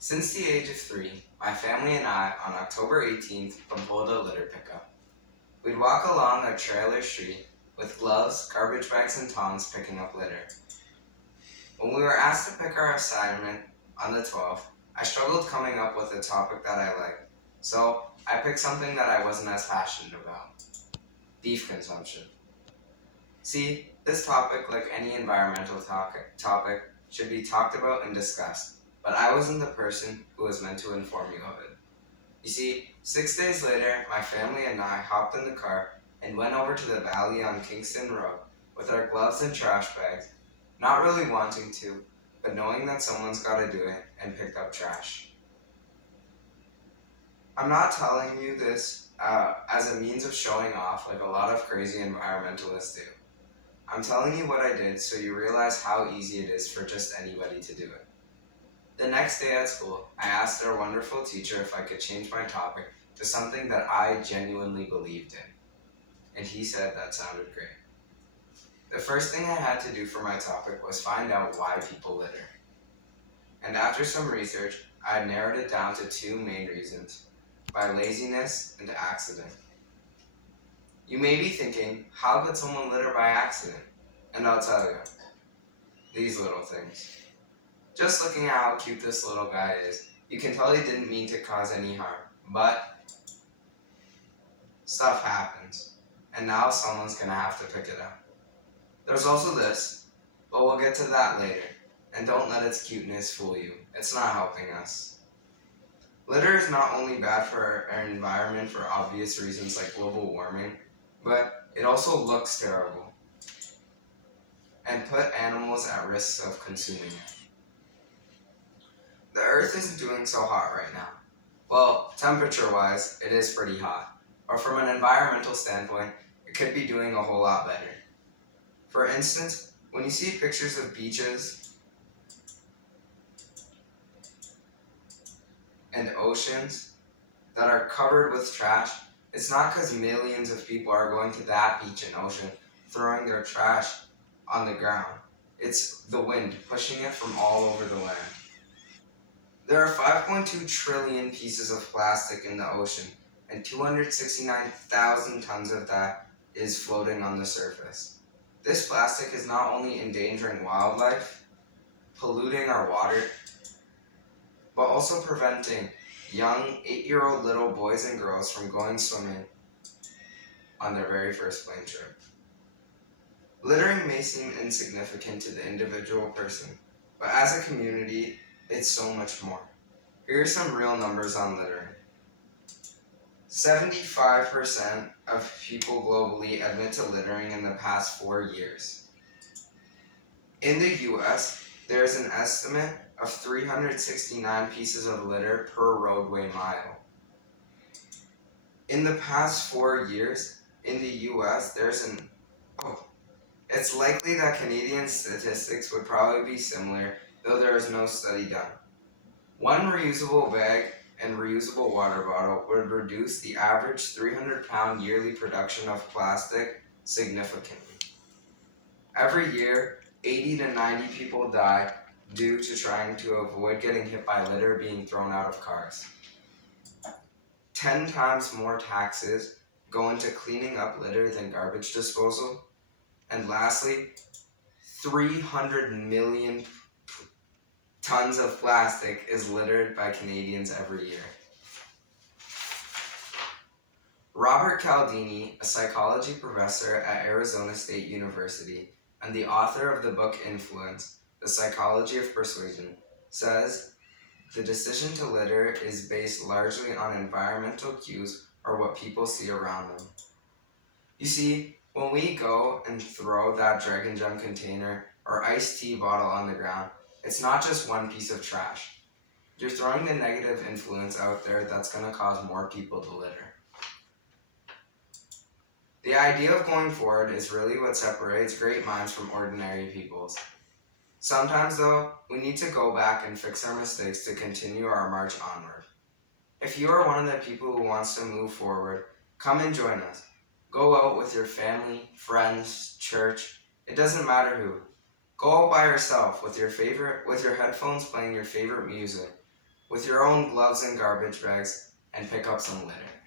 Since the age of 3, my family and I, on October 18th, would hold a litter pickup. We'd walk along a trailer street with gloves, garbage bags, and tongs picking up litter. When we were asked to pick our assignment on the 12th, I struggled coming up with a topic that I liked, so I picked something that I wasn't as passionate about: beef consumption. See, this topic, like any environmental topic, should be talked about and discussed, but I wasn't the person who was meant to inform you of it. You see, 6 days later, my family and I hopped in the car and went over to the valley on Kingston Road with our gloves and trash bags, not really wanting to, but knowing that someone's got to do it, and picked up trash. I'm not telling you this as a means of showing off like a lot of crazy environmentalists do. I'm telling you what I did so you realize how easy it is for just anybody to do it. The next day at school, I asked our wonderful teacher if I could change my topic to something that I genuinely believed in, and he said that sounded great. The first thing I had to do for my topic was find out why people litter. And after some research, I had narrowed it down to 2 main reasons: by laziness and accident. You may be thinking, how could someone litter by accident? And I'll tell you, these little things. Just looking at how cute this little guy is, you can tell he didn't mean to cause any harm, but stuff happens, and now someone's gonna have to pick it up. There's also this, but we'll get to that later, and don't let its cuteness fool you. It's not helping us. Litter is not only bad for our environment for obvious reasons like global warming, but it also looks terrible and put animals at risk of consuming it. The earth isn't doing so hot right now. Well, temperature-wise, it is pretty hot. But from an environmental standpoint, it could be doing a whole lot better. For instance, when you see pictures of beaches and oceans that are covered with trash, it's not because millions of people are going to that beach and ocean throwing their trash on the ground. It's the wind pushing it from all over the land. There are 5.2 trillion pieces of plastic in the ocean, and 269,000 tons of that is floating on the surface. This plastic is not only endangering wildlife, polluting our water, but also preventing young 8-year-old little boys and girls from going swimming on their very first plane trip. Littering may seem insignificant to the individual person, but as a community, it's so much more. Here are some real numbers on littering. 75% of people globally admit to littering in the past 4 years. In the US, there is an estimate of 369 pieces of litter per roadway mile. In the past 4 years, in the US, it's likely that Canadian statistics would probably be similar, though there is no study done. 1 reusable bag and reusable water bottle would reduce the average 300-pound yearly production of plastic significantly. Every year, 80 to 90 people die due to trying to avoid getting hit by litter being thrown out of cars. 10 times more taxes go into cleaning up litter than garbage disposal. And lastly, 300 million tons of plastic is littered by Canadians every year. Robert Cialdini, a psychology professor at Arizona State University and the author of the book Influence, The Psychology of Persuasion, says the decision to litter is based largely on environmental cues or what people see around them. You see, when we go and throw that Dragon Gem container or iced tea bottle on the ground, it's not just one piece of trash. You're throwing the negative influence out there that's going to cause more people to litter. The idea of going forward is really what separates great minds from ordinary peoples. Sometimes, though, we need to go back and fix our mistakes to continue our march onward. If you are one of the people who wants to move forward, come and join us. Go out with your family, friends, church, it doesn't matter who. Go out by yourself with your headphones playing your favorite music. with your own gloves and garbage bags and pick up some litter.